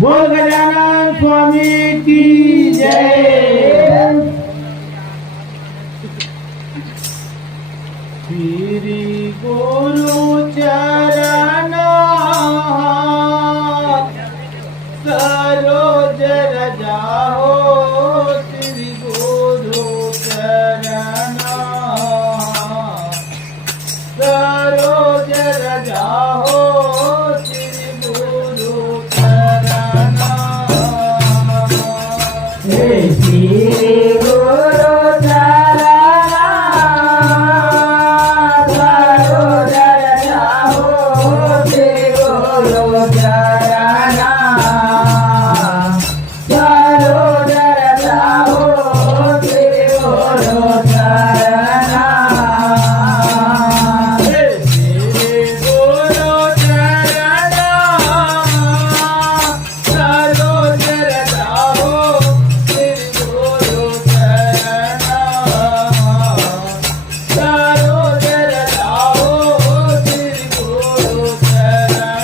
बोल गजानन स्वामी की जय। श्री गुरु चरण सरोज रजाओ, श्री गुरु चरण सरोज रजाओ, श्री गुरु चरण। श्री गुरु चरण सरोज रजाओ, श्री गुरु चरण सरोज रजाओ, श्री गुरु चरण।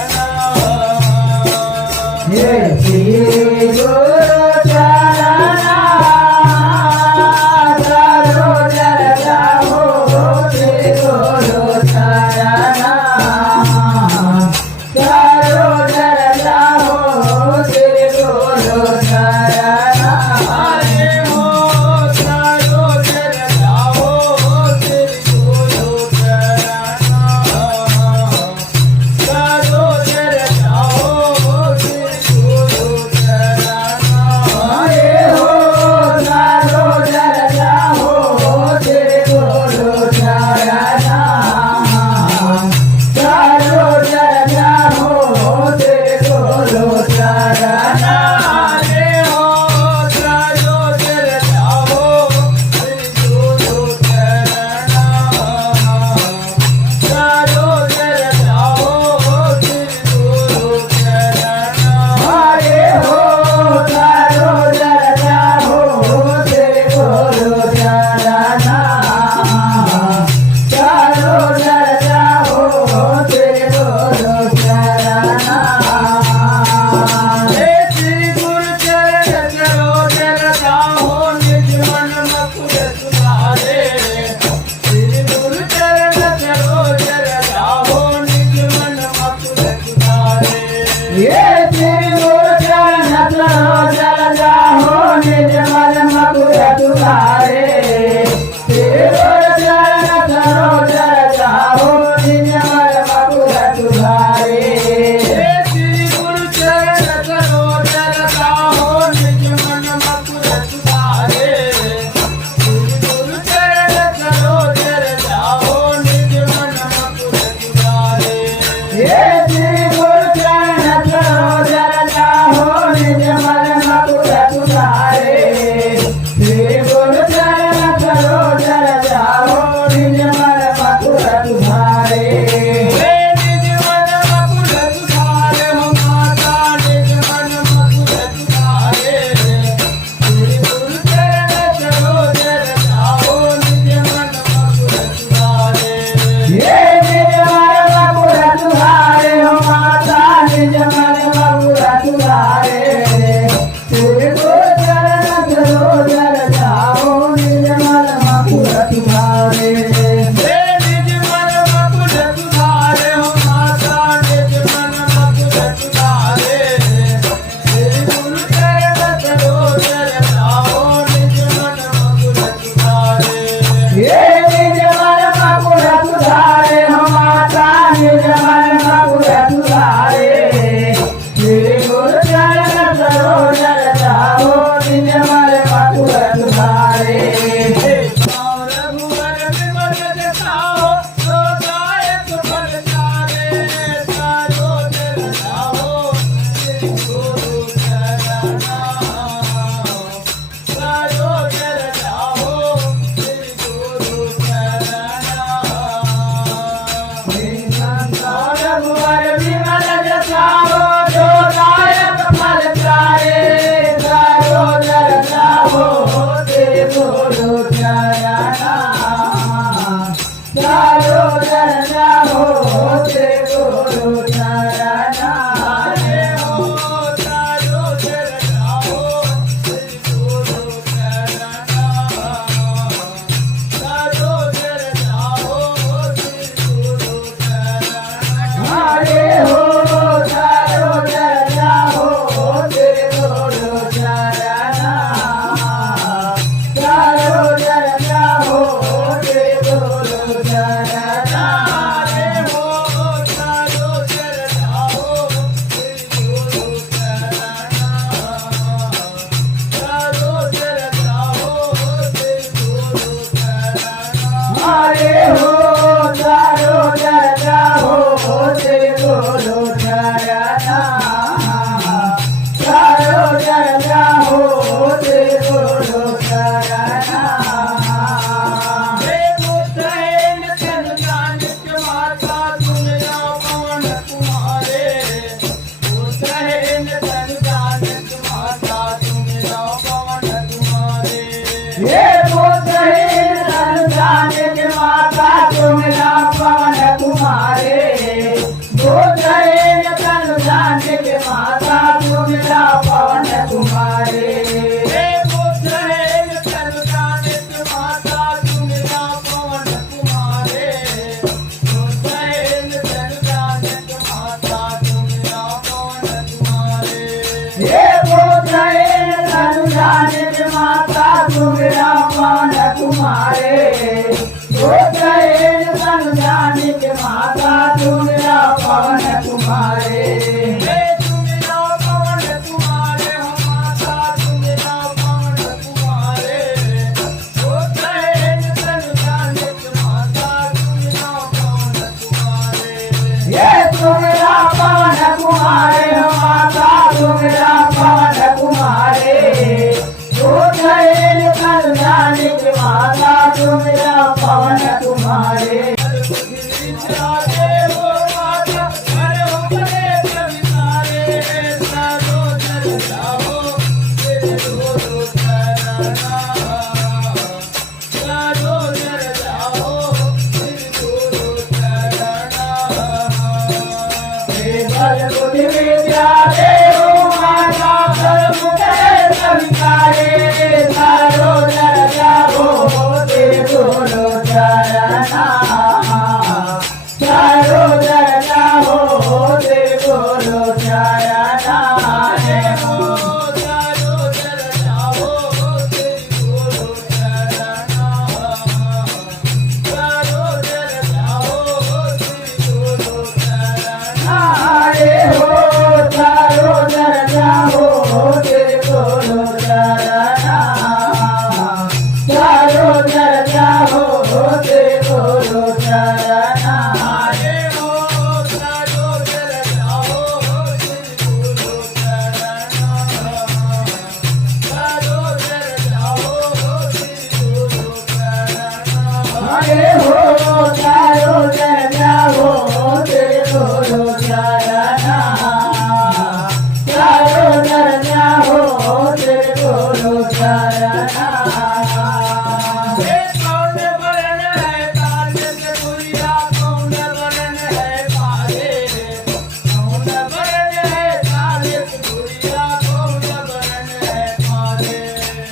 श्री माता सुमिरा पवन कुमारे हे बुद्धहेन तनु जानित माता सुमिरा पवन कुमारे बुद्धहेन तनु जानित माता सुमिरा पवन कुमारे हे बोधयेन तनु जानित माता सुमिरा पवन कुमारे बोधयेन तनु जानित माता सुमिरा पवन कुमारे हे सुमिरा पवन कुमारे हो माता सुमिरा पवन कुमारे बुद्धहेन तनु जानित माता सुमिरा पवन कुमारे ये सुमिरा पवन कुमारे हो माता सुमिरा पवन कुमारे बोधयेन तनु जानित माता सुमिरा पवन कुमारे बल बुद्धि विद्या देव माता धर्म के सविकारे सारो नर जागो तेरे गुरु चरणा सारो नर जागो तेरे गुरु चरणा हरे हो सारो नर जागो तेरे गुरु चरणा सारो नर जागो तेरे गुरु चरणा हरे हो सारो नर जागो तेरे गुरु चरणा सारो नर जागो तेरे गुरु चरणा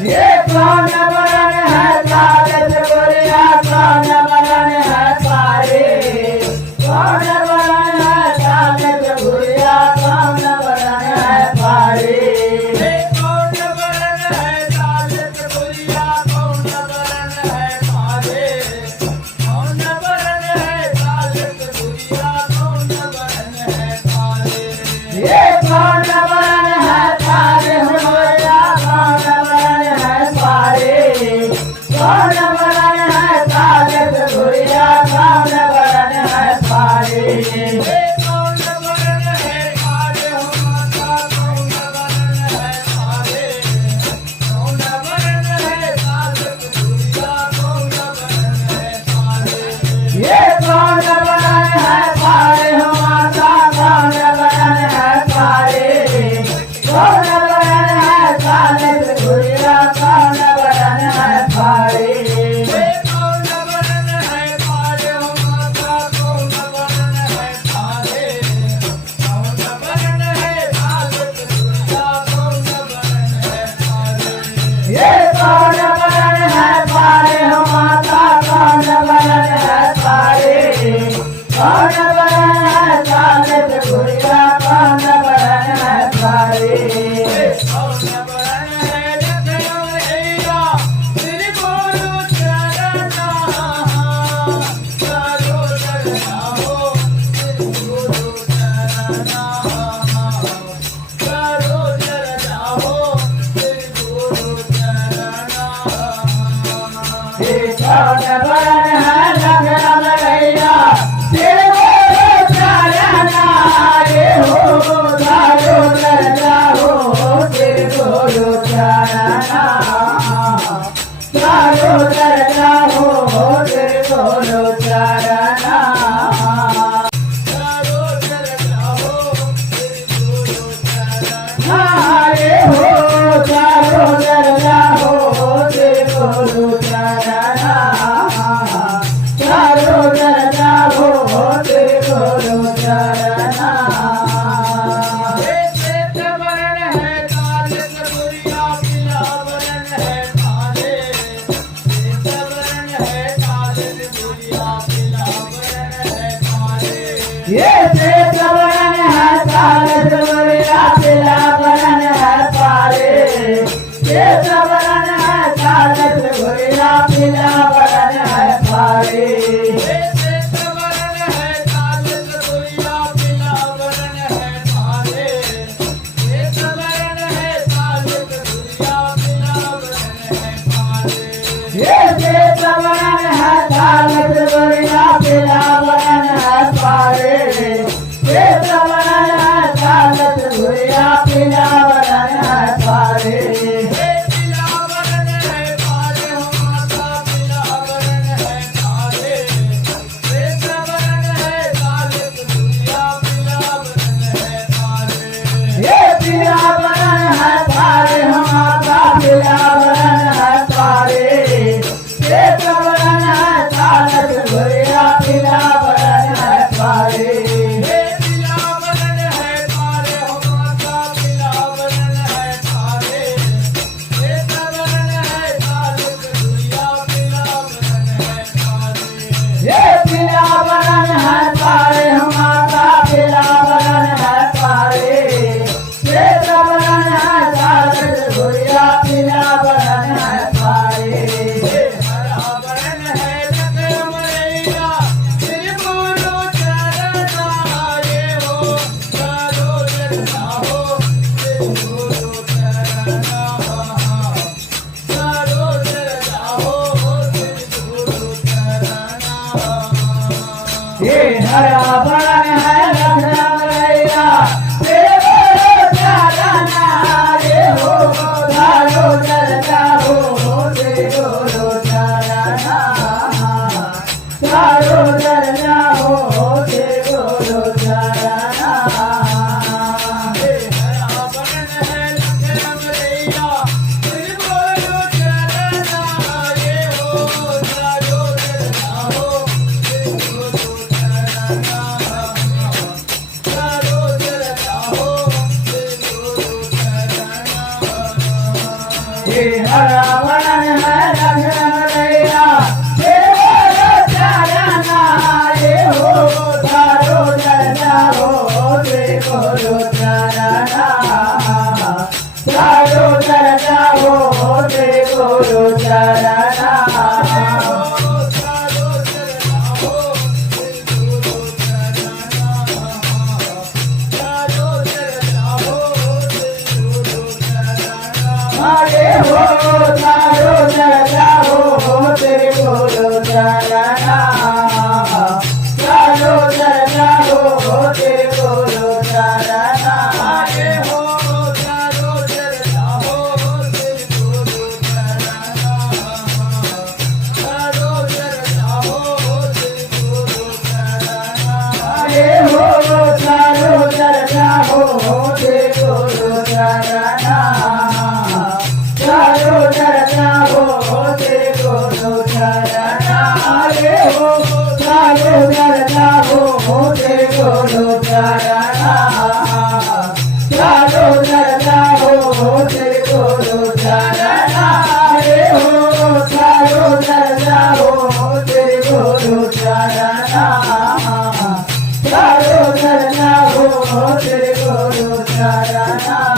ये कौन बरन है कागज गोरिया कौन बरन है पारे कौन बरन है कागज गोरिया कौन बरन है पारे ये कौन बरन है पारे गोरिया कौन बरन है पारे कौन बरन है कागज गोरिया कौन बरन है पारे ये कौन बरन है पारे हो माता कौन बरन है पारे कौन बरन है कागज गोरिया कौन बरन है पारे ये कौन बरन है पारे हो माता कौन बरन है पारे कौन बरन है कागज गोरिया कौन बरन है पारे ये कौन बरन है लगन लगैया तेरे गुरु चरणा ये हो सारो नर जागो तेरे गुरु चरणा सारो नर जागो तेरे गुरु चरणा हरे हो सारो नर जागो तेरे गुरु चरणा सारो नर जागो तेरे गुरु चरणा चालत गोरिया पीला बरन है पारे श्वेत बरन है चालत गोरिया पीला बरन है पारे पीला बरन है पारे हो माता पीला बरन है पारे श्वेत बरन है चालत गोरिया पीला बरन है पारे ये पीला बरन है पारे हम माता पीला बरन है पारे श्वेत बरन है चालत गोरिया पीला बरन है पारे पीला बरन है पारे हो माता पीला बरन है पारे श्वेत बरन है चालत गोरिया पीला बरन है पारे ये पीला बरन है पारे हम माता पीला बरन है पारे श्वेत बरन है चालत गोरिया पीला बरन है पारे हरा बरन है लखमरैया सिर बोलो चरना ये हो चारो चरना हो सिर बोलो चरना चारो चरना हो सिर बोलो चरना ये हरा बरन है लखनऊया तेरे बोलो चरना ये हो चारो चरना हो तेरे बोलो चरना चारो चरना हो तेरे बोलो चरना हरा बरन है लखमरैया सिर बोलो चरना ये हो चारो चरना हो सिर बोलो चरना चारो चरना हो सिर बोलो चरना ये हरा बरन है लखनऊया तेरे बोलो चरना ये हो चारो चरना हो तेरे बोलो चरना चारो चरना हो तेरे बोलो चरना अरे हो चारो चरना हो तेरे बोलो चरना चारो चरना हो तेरे बोलो चरना अरे हो चारो चरना हो तेरे बोलो चरना चारो चरना हो तेरे बोलो चरना अरे हो चारो चरना हो तेरे बोलो चरना चारो चरना हो तेरे बोलो चरना अरे हो चारो चरना हो तेरे बोलो चरना चारो चरना हो तेरे बोलो चरना